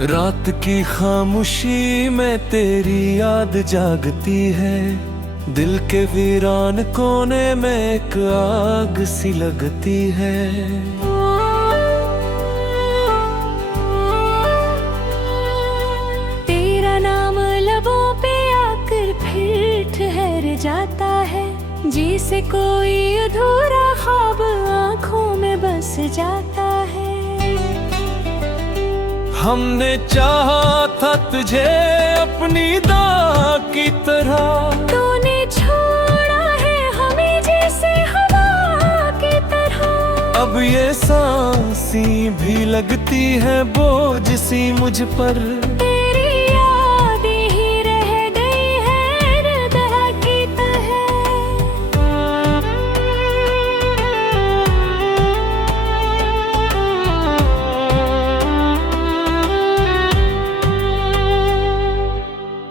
रात की खामोशी में तेरी याद जागती है। दिल के वीरान कोने में एक आग सी लगती है। तेरा नाम लबों पे आकर फिर ठहर जाता है, जैसे कोई अधूरा ख्वाब आँखों में बस जाता है। हमने चाहा था तुझे अपनी दाग की तरह, तूने छोड़ा है हमें जैसे हवा की तरह। अब ये सांसी भी लगती है बोझ सी मुझ पर। तेरी यादें ही रह गई है हृदय की तरह।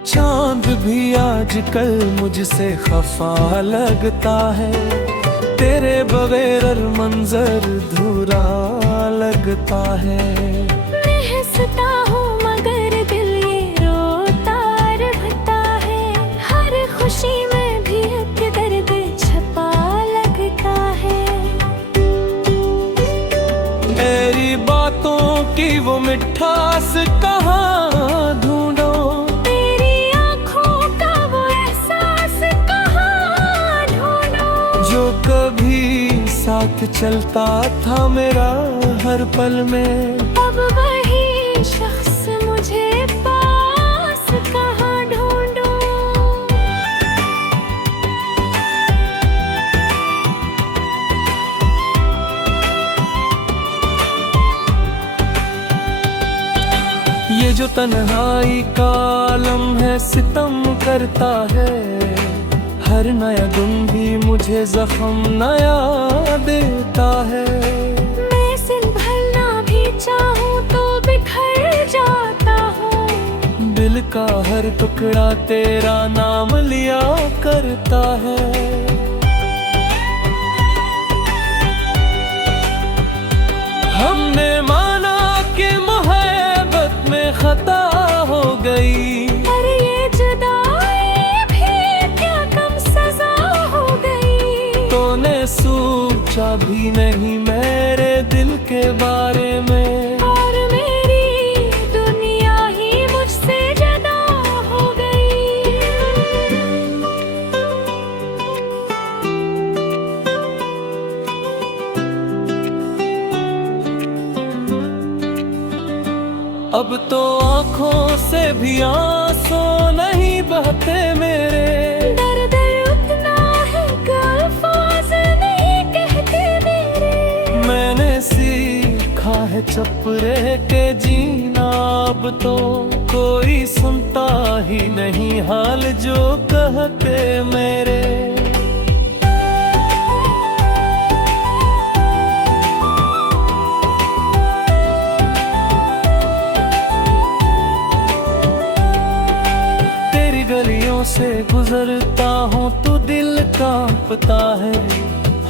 चांद भी आजकल मुझसे खफा लगता है, तेरे बगैर मंजर धूरा लगता है। मैं हंसता हूँ मगर दिल ये रोता रहता है, हर खुशी में भी एक दर्द छपा लगता है। मेरी बातों की वो मिठास कहाँ ढूंढो, कभी साथ चलता था मेरा हर पल में। अब वही शख्स मुझे पास कहाँ ढूंढूं। ये जो तन्हाई का आलम है सितम करता है, हर नया गुम भी मुझे जख्म नया देता है। मैं संभलना भी चाहूँ तो बिखर जाता हूँ, दिल का हर टुकड़ा तेरा नाम लिया करता है। हमने माना कि मोहब्बत में खता हो गई, सोचा भी नहीं मेरे दिल के बारे में। और मेरी दुनिया ही मुझसे जुदा हो गई। अब तो आँखों से भी आंसू नहीं बहते मेरे। चुप रह के जीना अब तो कोई सुनता ही नहीं हाल जो कहते मेरे। तेरी गलियों से गुजरता हूँ तो दिल कांपता है,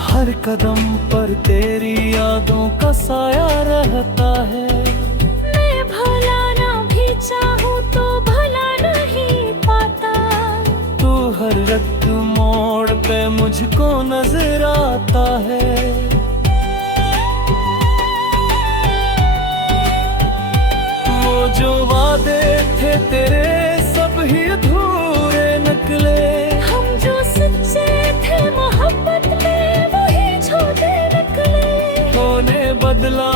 हर कदम पर तेरी यादों का साया रहता है। मैं भुलाना भी चाहूँ तो भुला नहीं पाता, तू हर रक्त मोड़ पे मुझको नजर आता है। वो जो वादे थे तेरे सब ही अधूरे निकले, हम जो सच्चे थे मोहब्बत में बदला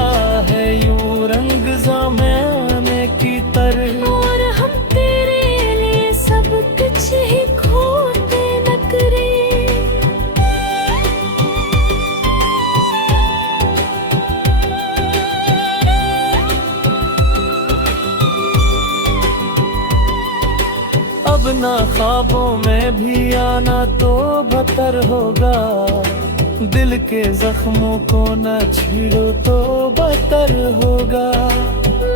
है यूं रंग ज़माने की तरह। और हम तेरे लिए सब कुछ ही खोते न करें। अब ना ख्वाबों में भी आना तो बदतर होगा, दिल के जख्मों को न छीड़ो तो बदतर होगा।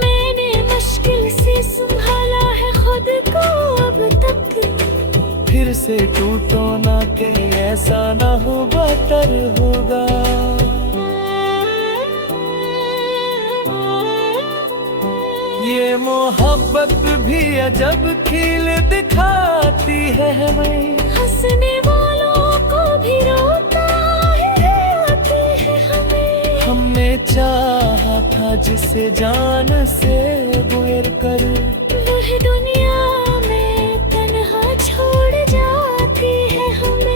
मैंने मुश्किल से संभाला है खुद को अब तक, फिर से टूटो ना कि ऐसा न हो बदतर होगा। ये मोहब्बत भी अजब खिल दिखाती है हमें, हंसने वालों को भी रोता है आती है हमें। हमने चाहा था जिसे जान से गुजर कर, वह दुनिया में तन्हा छोड़ जाती है हमें।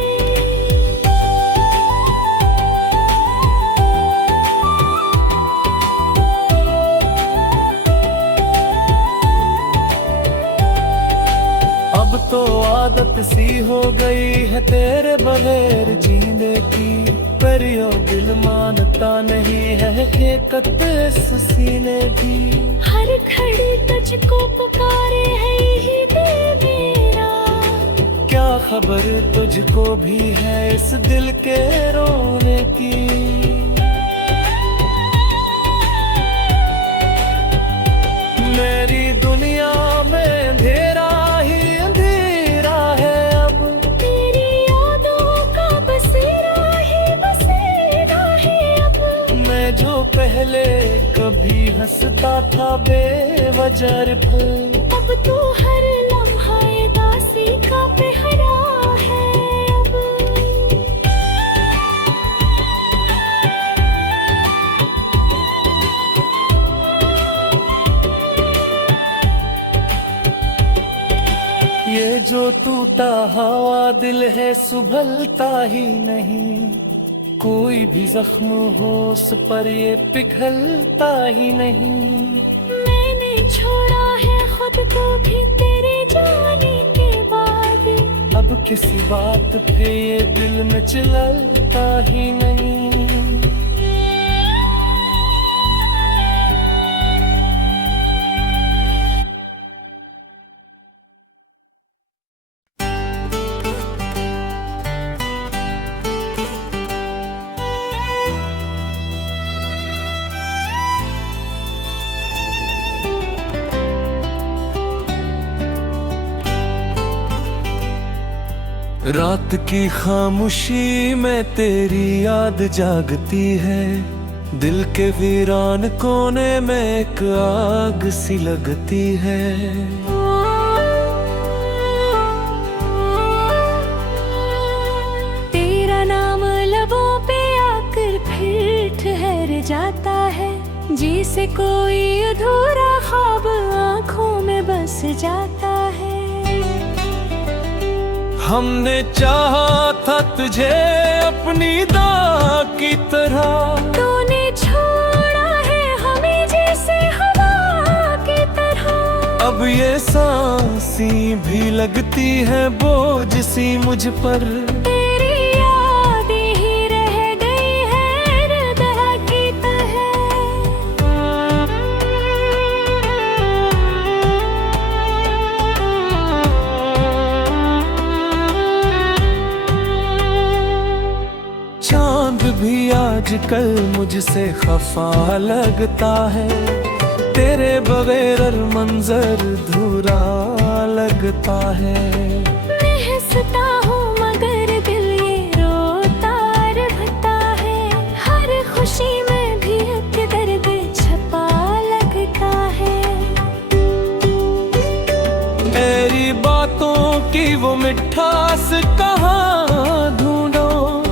अब तो आदत सी हो गई है तेरे बगैर जीने की, पर यो दिल मानता नहीं है हकीकत इस सीने की। हर घड़ी तुझको पुकारे है यही दिल मेरा, क्या खबर तुझको भी है इस दिल के रोने की। मेरी दुनिया में अंधेरा ही अंधेरा है अब, तेरी यादों का बसेरा ही बसेरा है अब। मैं जो पहले कभी हंसता था बेवजह फल, अब तू हर लम्हा ये दासी का पहरा है अब। ये जो टूटा हवा दिल है सुभलता ही नहीं, कोई भी जख्म हो उस पर ये पिघलता ही नहीं। मैंने छोड़ा है खुद को भी तेरे जाने के बाद, अब किसी बात पे ये दिल में चिल्लता ही नहीं। रात की खामोशी में तेरी याद जागती है, दिल के वीरान कोने में एक आग सी लगती है। तेरा नाम लबों पे आकर फिर ठहर जाता है, जिसे कोई अधूरा ख्वाब आंखों में बस जाता है। हमने चाहा था तुझे अपनी दाग की तरह, तूने छोड़ा है हमें जैसे हवा की तरह। अब ये सांसी भी लगती है बोझ सी मुझ पर, तेरी यादें ही रह गई है हृदय की तह। चांद भी आजकल मुझसे खफा लगता है, तेरे बगैर हर मंजर धूरा लगता है। मैं हंसता हूँ मगर दिल ये रोता रहता है, हर खुशी में भी एक दर्द छपा लगता है। मेरी बातों की वो मिठास कहाँ ढूंढो,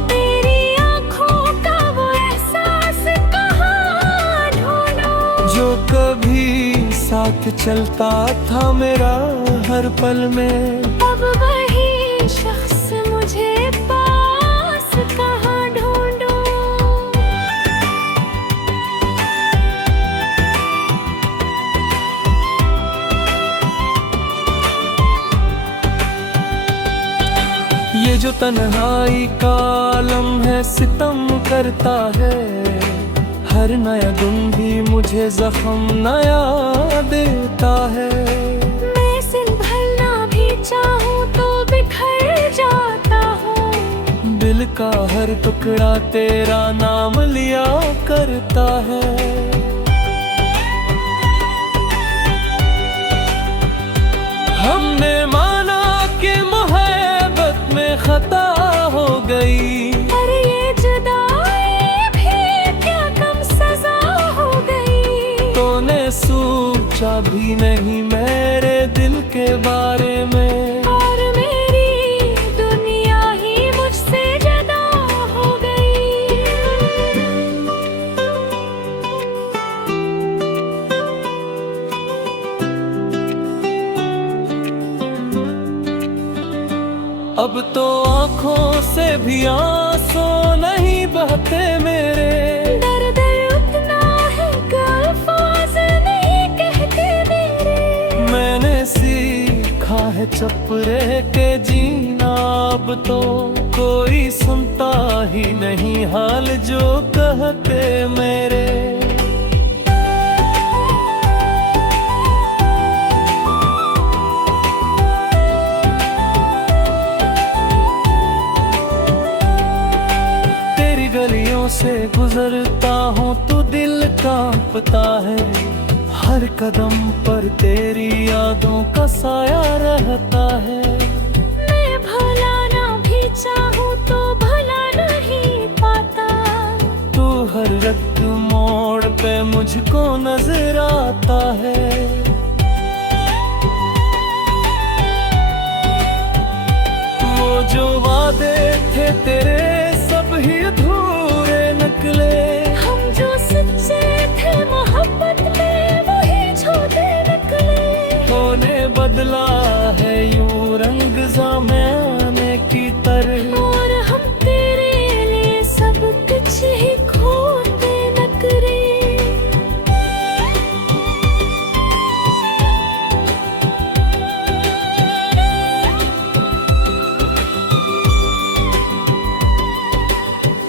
तेरी आँखों का वो एहसास कहाँ ढूंढो, जो कभी साथ चलता था मेरा हर पल में। अब वही शख्स मुझे पास कहाँ ढूंढो। ये जो तन्हाई का आलम है सितम करता है, हर नया दिन भी मुझे जख्म नया देता है। मैं संभलना भी चाहूँ तो बिखर जाता हूँ, दिल का हर टुकड़ा तेरा नाम लिया करता है। हमने माना कि मोहब्बत में खता हो गई, पर ये जुदाई भी क्या कम सजा हो गई। तूने सूख सोचा भी नहीं मेरे दिल के बारे में। और मेरी दुनिया ही मुझसे जुदा हो गई। अब तो आँखों से भी आंसू नहीं बहते मेरे। दर्द उतना है कि अल्फाज नहीं कहते मेरे। मैंने सीखा है चुप रह के जीना, अब तो कोई सुनता ही नहीं हाल जो कहते मेरे। तेरी गलियों से गुजरता हूँ तो दिल कांपता है। हर कदम पर तेरी यादों का साया रहता है। मैं भुलाना भी चाहूँ तो भुला नहीं पाता। तू हर रक्त मोड़ पे मुझको नजर आता है। वो जो वादे थे तेरे सब ही अधूरे निकले। हम जो सच्चे थे मोहब्बत में वही झूठे निकले। तूने बदला है यूं रंग ज़माने की तरह। और हम तेरे लिए सब कुछ ही खोते नकरे।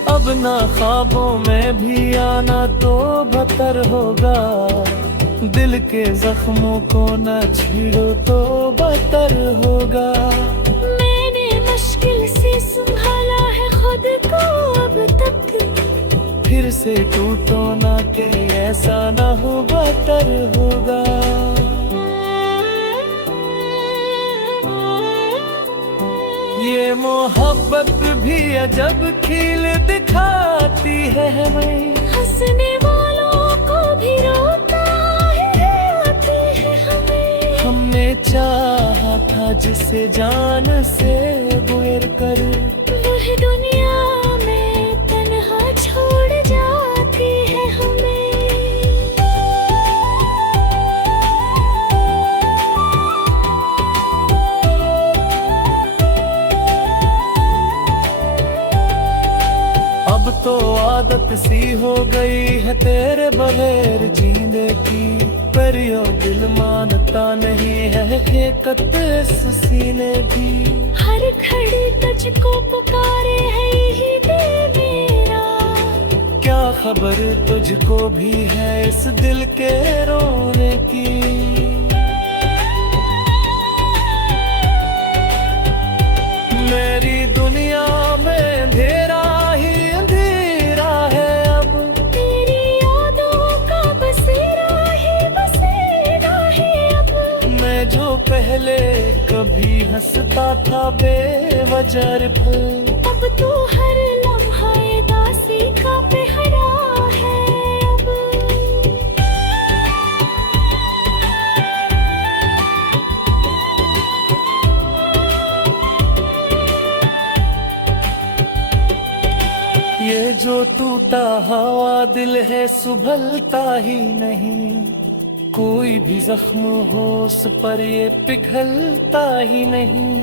अब ना ख्वाबों में भी आना तो बदतर होगा। दिल के जख्मों को न छेड़ो तो बदतर होगा। मैंने मुश्किल से संभाला है खुद को अब तक। फिर से टूटो ना कि ऐसा ना हो बदतर होगा। ये मोहब्बत भी अजब खिल दिखाती है हमें। हंसने वालों को भी रोता है आती है हमें। हमने चाहा था जिसे जान से गुजर कर। वह दुनिया में तन्हा छोड़ जाती है हमें। अब तो आदत सी हो गई है तेरे बगैर जीने की। पर यो दिल मानता नहीं है हकीकत इस सीने भी। हर घड़ी तुझको पुकारे है यही दिल मेरा। क्या खबर तुझको भी है इस दिल के रोने की। मेरी दुनिया में अंधेरा ही अंधेरा है अब। तेरी यादों का बसेरा ही बसेरा है अब। मैं जो पहले कभी हंसता था बेवजह भूल। अब तो हर लम्हा दासी का पहरा है अब। ये जो टूटा हवा दिल है सुभलता ही नहीं। कोई भी जख्म हो उस पर ये पिघलता ही नहीं।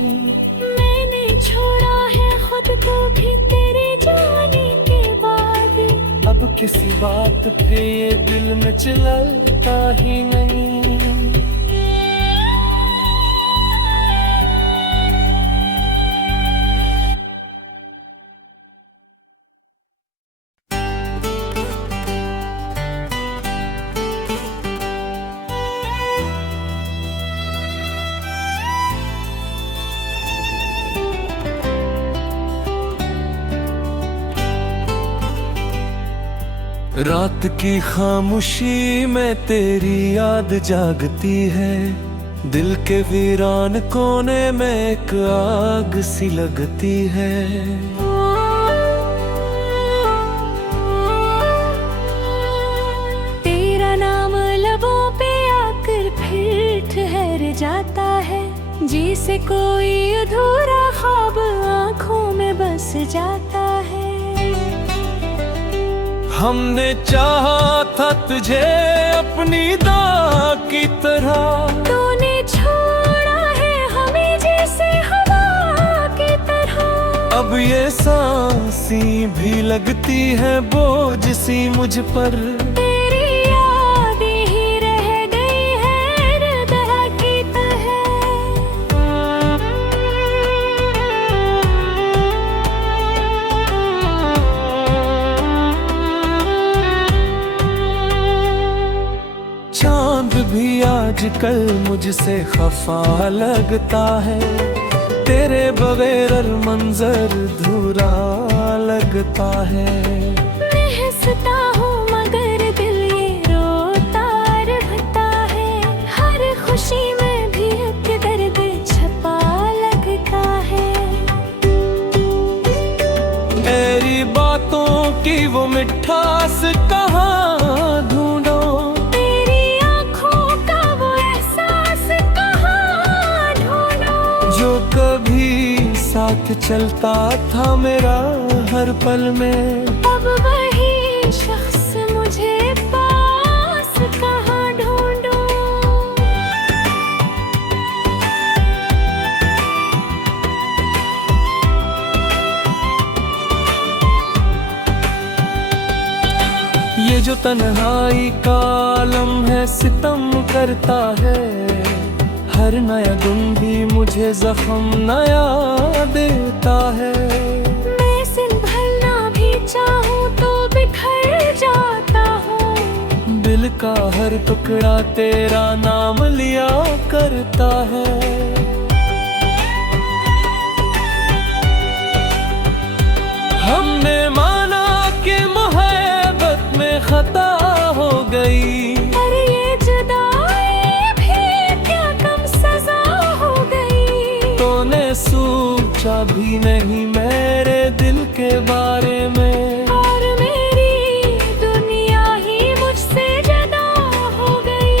मैंने छोड़ा है खुद को भी तेरे जाने के बाद। अब किसी बात पे ये दिल में चलता ही नहीं। रात की खामोशी में तेरी याद जागती है। दिल के वीरान कोने में एक आग सी लगती है। तेरा नाम लबों पे आकर जाता है, जी से कोई अधूरा ख्वाब आंखों में बस जाता है। हमने चाहा था तुझे अपनी दाग की तरह, तूने छोड़ा है हमें जैसे हवा की तरह। अब ये सांसी भी लगती है बोझ सी मुझ पर। तेरी यादें ही रह गई है हृदय की तह। चांद भी आजकल मुझसे खफा लगता है, तेरे बगैर मंजर धूरा लगता है। मैं हंसता हूँ मगर दिल ये रोता रहता है, हर खुशी में भी एक दर्द छपा लगता है। तेरी बातों की वो मिठास कहाँ ढूंढो, तेरी आँखों का वो एहसास कहाँ ढूंढूं। जो कभी साथ चलता था मेरा हर पल में। अब वही शख्स मुझे पास कहाँ ढूंढूं। ये जो तन्हाई का आलम है सितम करता है, हर नया दिन भी मुझे जख्म नया देता है। मैं संभलना भी चाहूँ तो बिखर जाता हूँ, दिल का हर टुकड़ा तेरा नाम लिया करता है। हमने माना कि मोहब्बत में खता हो गई, पर ये जुदाई भी क्या कम सजा हो गई। तूने सोचा भी नहीं मेरे दिल के बारे में, और मेरी दुनिया ही मुझसे जुदा हो गई।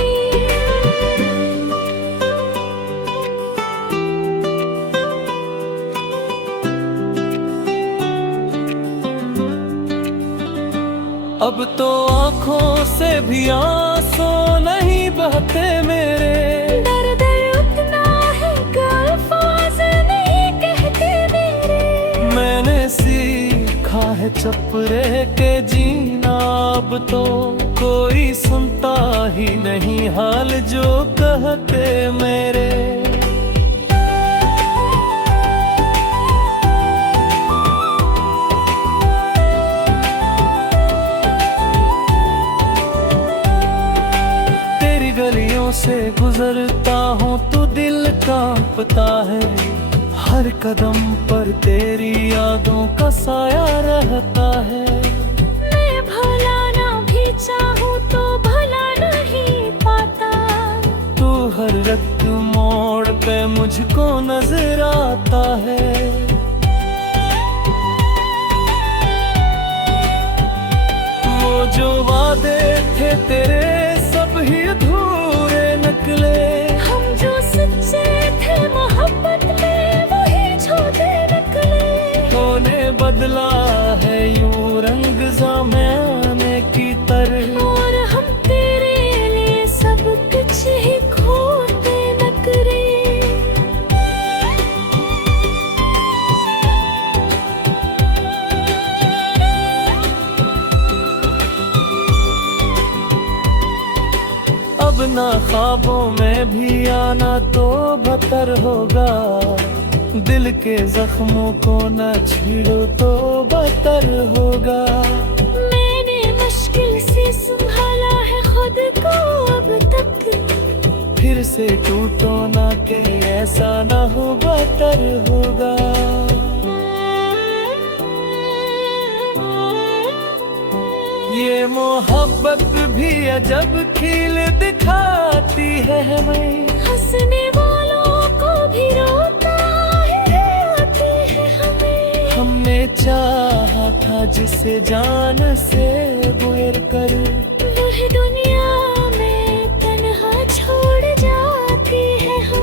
अब तो आँखों से भी आंसू नहीं बहते मेरे। दर्द उतना है कि अल्फाज नहीं कहते मेरे। मैंने सीखा है चुप रह के जीना, अब तो कोई सुनता ही नहीं हाल जो कहते मेरे। तेरी गलियों से गुजरता हूँ तो दिल कांपता है, हर कदम पर तेरी यादों का साया रहता है। मैं भुलाना भी चाहूँ तो भुला नहीं पाता, तू हर रक्त मोड़ पे मुझको नजर आता है। वो जो वादे थे तेरे सब ही अधूरे निकले, हम जो सच्चे थे मोहब्बत में वही झूठे निकले। तूने बदला है यूं रंग ज़माने की तरह, और हम तेरे लिए सब कुछ ही खोते नकरे। अब ना ख्वाबों में भी आना तो बदतर होगा, दिल के जख्मों को न छेड़ो तो बदतर होगा। मैंने मुश्किल से संभाला है खुद को अब तक, फिर से टूटो ना के ऐसा ना हो बदतर होगा। ये मोहब्बत भी अजब खिल दिखाती है हमें, हंसने वालों को भी रोता है आती है हमें। हमने चाहा था जिसे जान से बुर कर, वह दुनिया में तन्हा छोड़ जाती है हमें।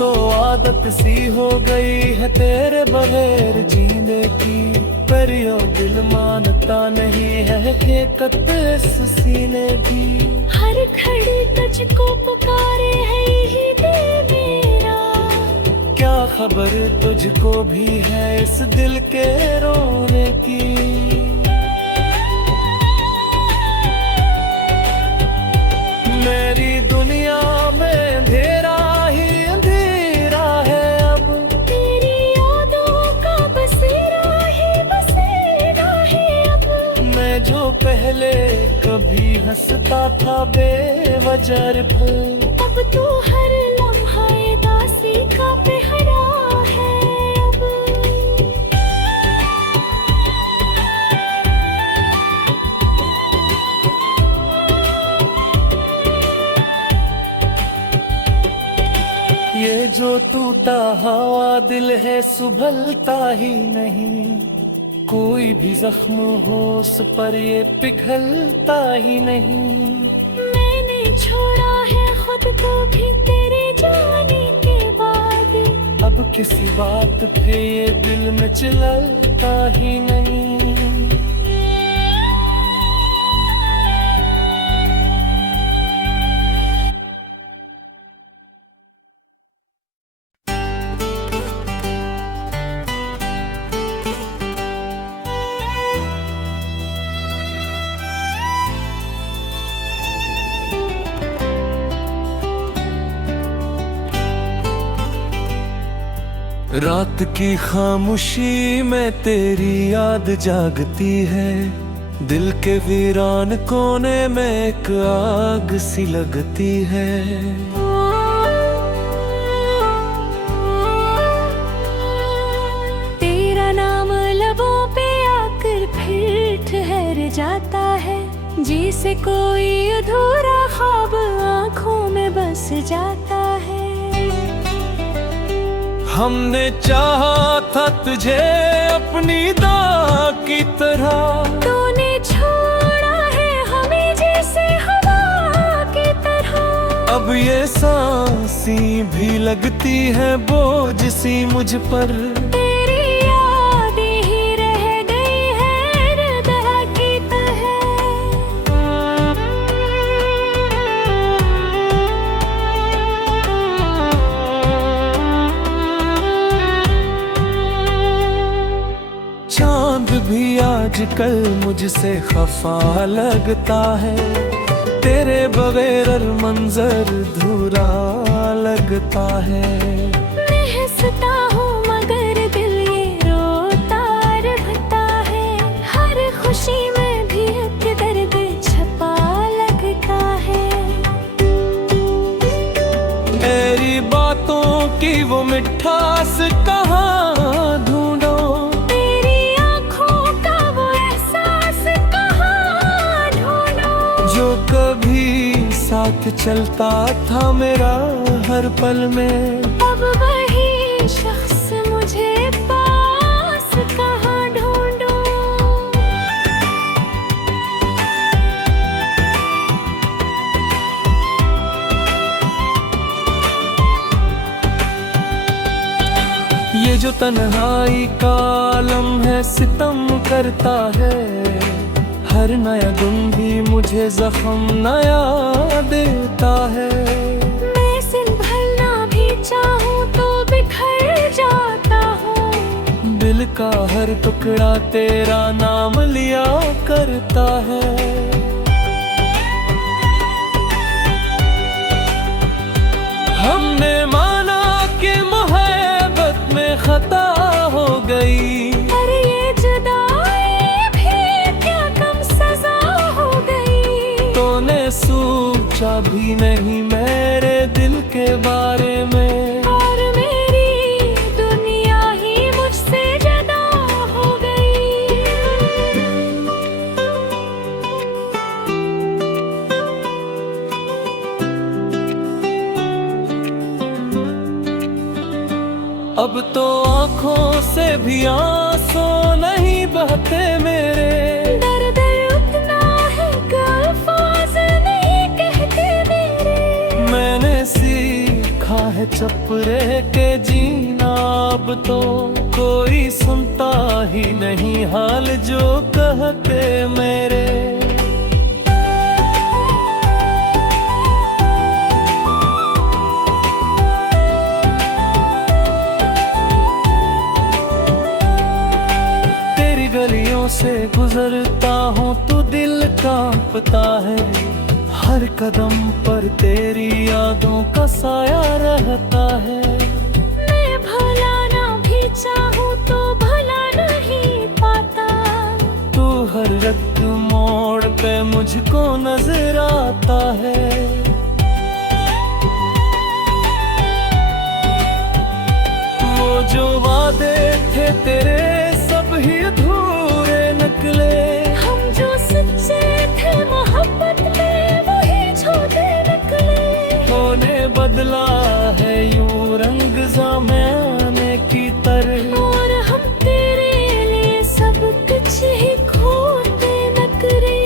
तो आदत सी हो गई है तेरे बगैर जीने की, पर यो दिल मानता नहीं है हकीकत इस सीने की। हर घड़ी तुझको पुकारे है यही दिल मेरा, क्या खबर तुझको भी है इस दिल के रोने की। मेरी दुनिया में अंधेरा ही अंधेरा है अब, तेरी यादों का बसेरा ही बसेरा है अब। मैं जो पहले कभी हंसता था बेवजह भर, अब तू हर लम्हा ये दासी का पहरा है अब। ये जो टूटा हवा दिल है सुभलता ही नहीं, कोई भी जख्म हो उस पर ये पिघलता ही नहीं। मैंने छोड़ा है खुद को भी तेरे जाने के बाद, अब किसी बात पे ये दिल में चिल्लता ही नहीं। रात की खामोशी में तेरी याद जागती है, दिल के वीरान कोने में एक आग सी लगती है। तेरा नाम लबों पे आकर फिर ठहर जाता है, जिसे कोई अधूरा ख्वाब आंखों में बस जाता है। हमने चाहा था तुझे अपनी दाग की तरह, तूने छोड़ा है हमें जैसे हवा की तरह। अब ये सांसें भी लगती है बोझ सी मुझ पर, तेरी यादें ही रह गई है हृदय की तह। चांद भी आजकल मुझसे खफा लगता है, तेरे बगैर मंजर धूरा लगता है। मैं हंसता हूँ मगर दिल ये रोता रहता है, हर खुशी में भी एक दर्द छपा लगता है। मेरी बातों की वो मिठास कहाँ ढूंढो, जो कभी साथ चलता था मेरा हर पल में। अब वही शख्स मुझे पास कहाँ ढूंढूं। ये जो तन्हाई का आलम है सितम करता है, हर नया दिन भी मुझे जख्म नया देता है। मैं संभलना भी चाहूँ तो बिखर जाता हूँ, दिल का हर टुकड़ा तेरा नाम लिया करता है। हमने माना कि मोहब्बत में खता हो गई, पर ये जुदाई भी क्या कम सजा हो गई। तूने सोचा भी नहीं मेरे दिल के बारे में, और मेरी दुनिया ही मुझसे जुदा हो गई। अब तो आँखों से भी आंसू नहीं बहते मेरे, दर्द उतना है कि अल्फाज नहीं कहते मेरे। मैंने सीखा है है चुप रह के जीना, अब तो कोई सुनता ही नहीं हाल जो कहते मेरे। तेरी गलियों से गुजरता हूँ तो दिल कांपता है, हर कदम पर तेरी यादों का साया रहता है। मैं भुलाना भी चाहूँ तो भुला नहीं पाता, तू हर रक्त मोड़ पे मुझको नजर आता है। वो जो वादे थे तेरे सब ही अधूरे निकले, हम जो सच्चे थे मोहब्बत में वही झूठे निकले। तूने बदला है यूं रंग ज़माने की तरह, और हम तेरे लिए सब कुछ ही खोते नकरे।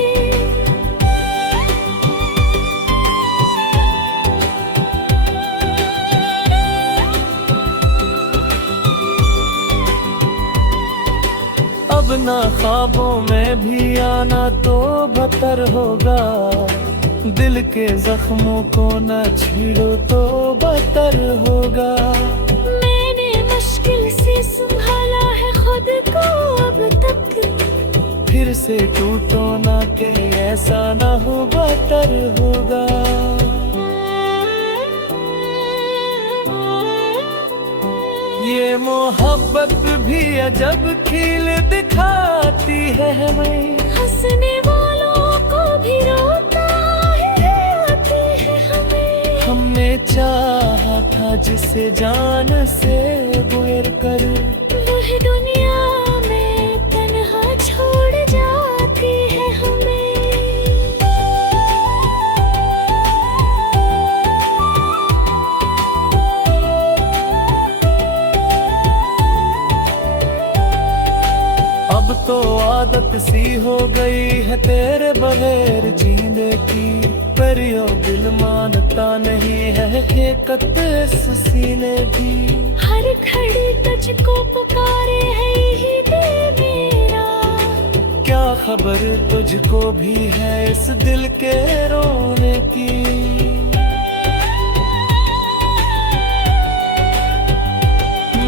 अब ना ख्वाबों में भी आना तो बदतर होगा, दिल के जख्मों को न छेड़ो तो बदतर होगा। मैंने मुश्किल से संभाला है खुद को अब तक, फिर से टूटो ना के ऐसा ना हो बदतर होगा। ये मोहब्बत भी अजब खिल दिखाती है हमें, हंसने वालों को भी रोता है आती है हमें। हमने चाहा था जिसे जान से गुजर कर, वह दुनिया में तन्हा छोड़ जाती है हमें। अब तो आदत सी हो गई है तेरे बगैर जीने की, पर यो दिल मानता नहीं है हकीकत इस सीने भी। हर घड़ी तुझको पुकारे है यही दिल मेरा, क्या खबर तुझको भी है इस दिल के रोने की।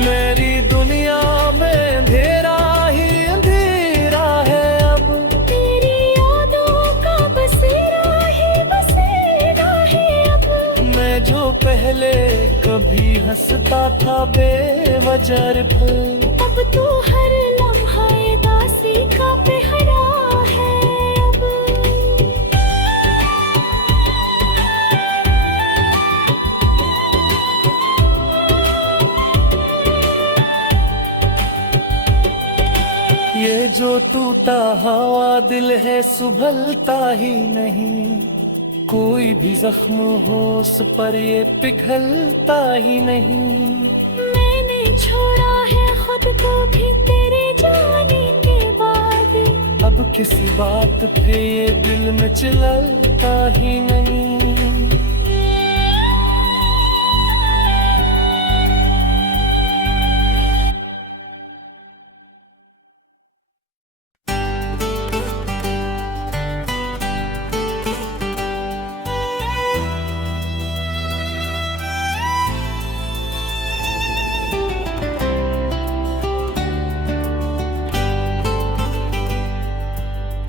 मेरी दुनिया में अंधेरा ही अंधेरा है, अब तेरी यादों का बसेरा ही बसेरा है अब। मैं जो पहले कभी हंसता था बेवजह भर, अब तू हर लम्हा दासी का पहरा है अब। ये जो टूटा हवा दिल है सुभलता ही नहीं, कोई भी जख्म हो उस पर ये पिघलता ही नहीं। मैंने छोड़ा है खुद को भी तेरे जाने के बाद, अब किसी बात पे ये दिल में चलता ही नहीं।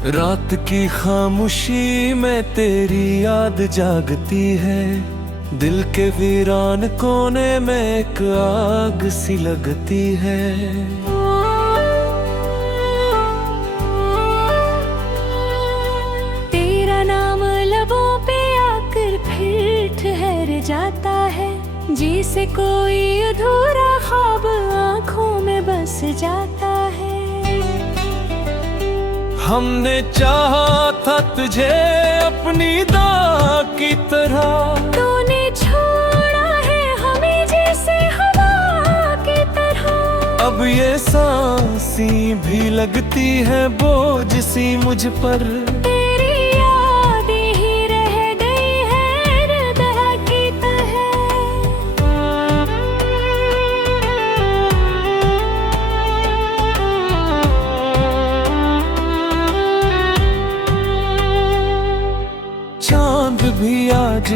रात की खामोशी में तेरी याद जागती है, दिल के वीरान कोने में एक आग सी लगती है। तेरा नाम लबों पे आकर फिर ठहर जाता है, जिसे कोई अधूरा ख्वाब आंखों में बस जाता है। हमने चाहा था तुझे अपनी दाह की तरह, तूने छोड़ा है हमें जैसे हवा की तरह। अब ये सांसी भी लगती है बोझ सी मुझ पर, तेरी यादें ही रह गई है हृदय की तरह।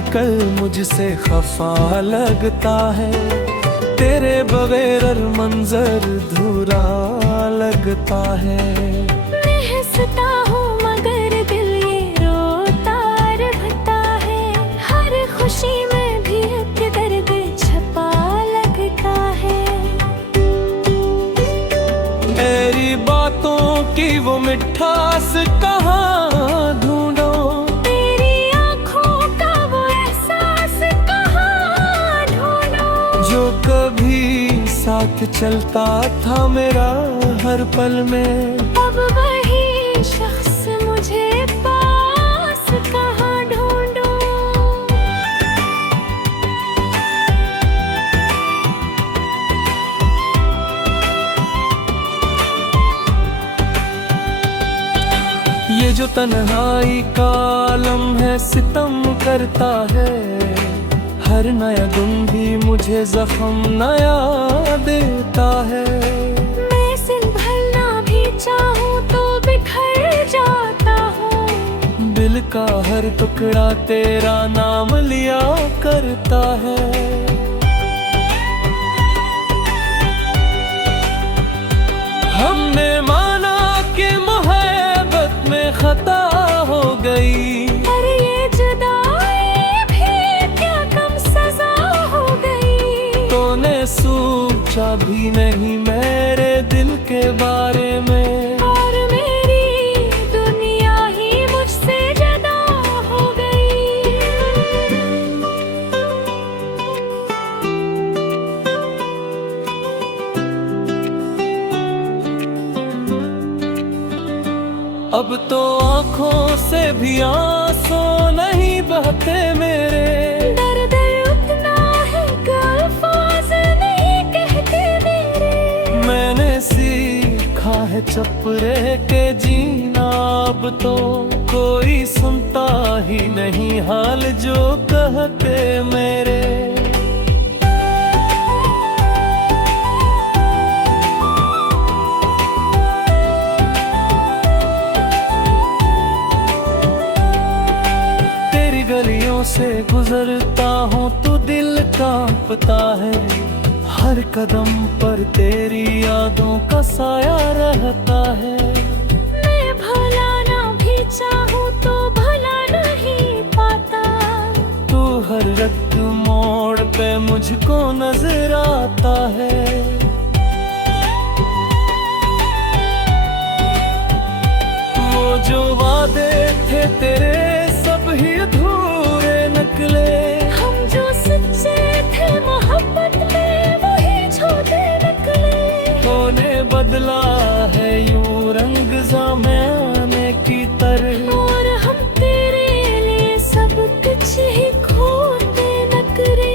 आजकल मुझसे खफा लगता है, तेरे बगैर हर मंजर धुरा लगता है। मैं हंसता हूँ मगर दिल ये रोता रहता है, हर खुशी में भी एक दर्द छपा लगता है। मेरी बातों की वो मिठास कहाँ ढूंढो, तेरी आँखों का वो एहसास कहाँ ढूंढूं। जो कभी साथ चलता था मेरा हर पल में, अब वही शख्स मुझे पास कहाँ ढूंढूं। ये जो तन्हाई का आलम है सितम करता है, हर नया दिन भी मुझे जख्म नया देता है। मैं संभलना भी चाहूँ तो बिखर जाता हूँ, दिल का हर टुकड़ा तेरा नाम लिया करता है। हमने माना कि मोहब्बत में खता हो गई, पर ये जुदाई भी क्या कम सजा हो गई। तूने सोचा भी नहीं मेरे दिल के बारे में, और मेरी दुनिया ही मुझसे जुदा हो गई। अब तो आँखों से भी आंसू नहीं बहते मेरे। दर्द उतना है कि अल्फाज नहीं कहते मेरे। मैंने सीखा है चुप रह के जीना, अब तो कोई सुनता ही नहीं हाल जो कहते मेरे। तेरी गलियों से गुजरता हूँ तो दिल कांपता है, हर कदम पर तेरी यादों का साया रहता है। मैं भुलाना भी चाहूँ तो भुला नहीं पाता, तू हर रक्त मोड़ पे मुझको नजर आता है। वो जो वादे थे तेरे सब ही अधूरे निकले, हम जो सच्चे थे मोहब्बत में वही झूठे निकले। तूने बदला है यूं रंग ज़माने की तरह, और हम तेरे लिए सब कुछ ही खोते नकरे।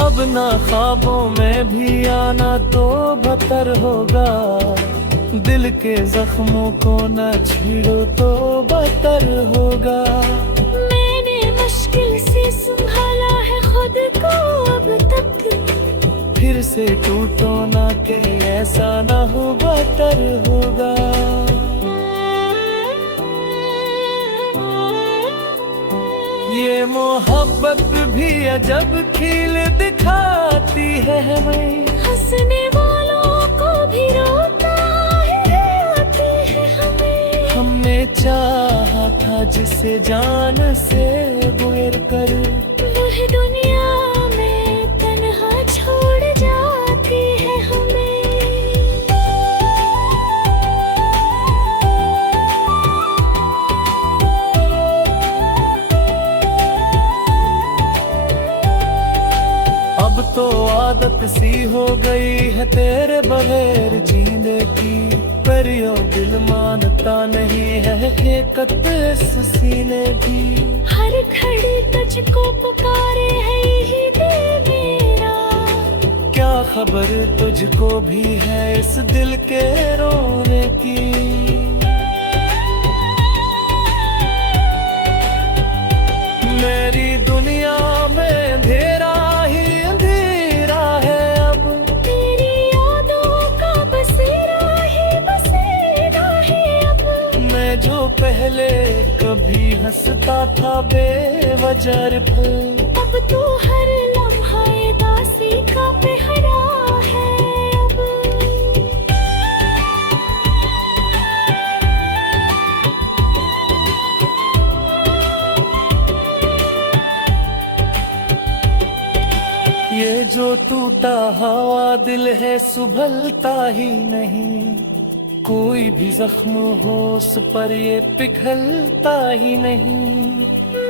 अब ना ख्वाबों में भी आना तो बदतर होगा, दिल के जख्मों को न छेड़ो तो बदतर होगा। मैंने मुश्किल से संभाला है खुद को अब तक, फिर से टूटो ना के ऐसा ना हो बदतर होगा। ये मोहब्बत भी अजब खिल दिखाती है हमें, हंसने वालों को भी रोता है आती है हमें। हमने चाहा था जिसे जान से गुजर कर, वह दुनिया में तन्हा छोड़ जाती है हमें। अब तो आदत सी हो गई है तेरे बगैर जीने की, पर यो दिल मानता नहीं है हकीकत इस सीने की। हर घड़ी तुझको पुकारे है यही दिल मेरा, क्या खबर तुझको भी है इस दिल के रोने की। मेरी दुनिया में अंधेरा ही अंधेरा है पहले कभी हंसता था बेवजह भर, अब तू हर लम्हा ये दासी का पहरा है। अब ये जो टूटा हवा दिल है सुभलता ही नहीं, कोई भी जख्म हो उस पर ये पिघलता ही नहीं।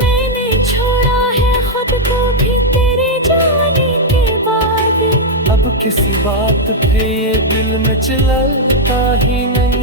मैंने छोड़ा है खुद को भी तेरे जाने के बाद, अब किसी बात पे ये दिल में चिल्लता ही नहीं।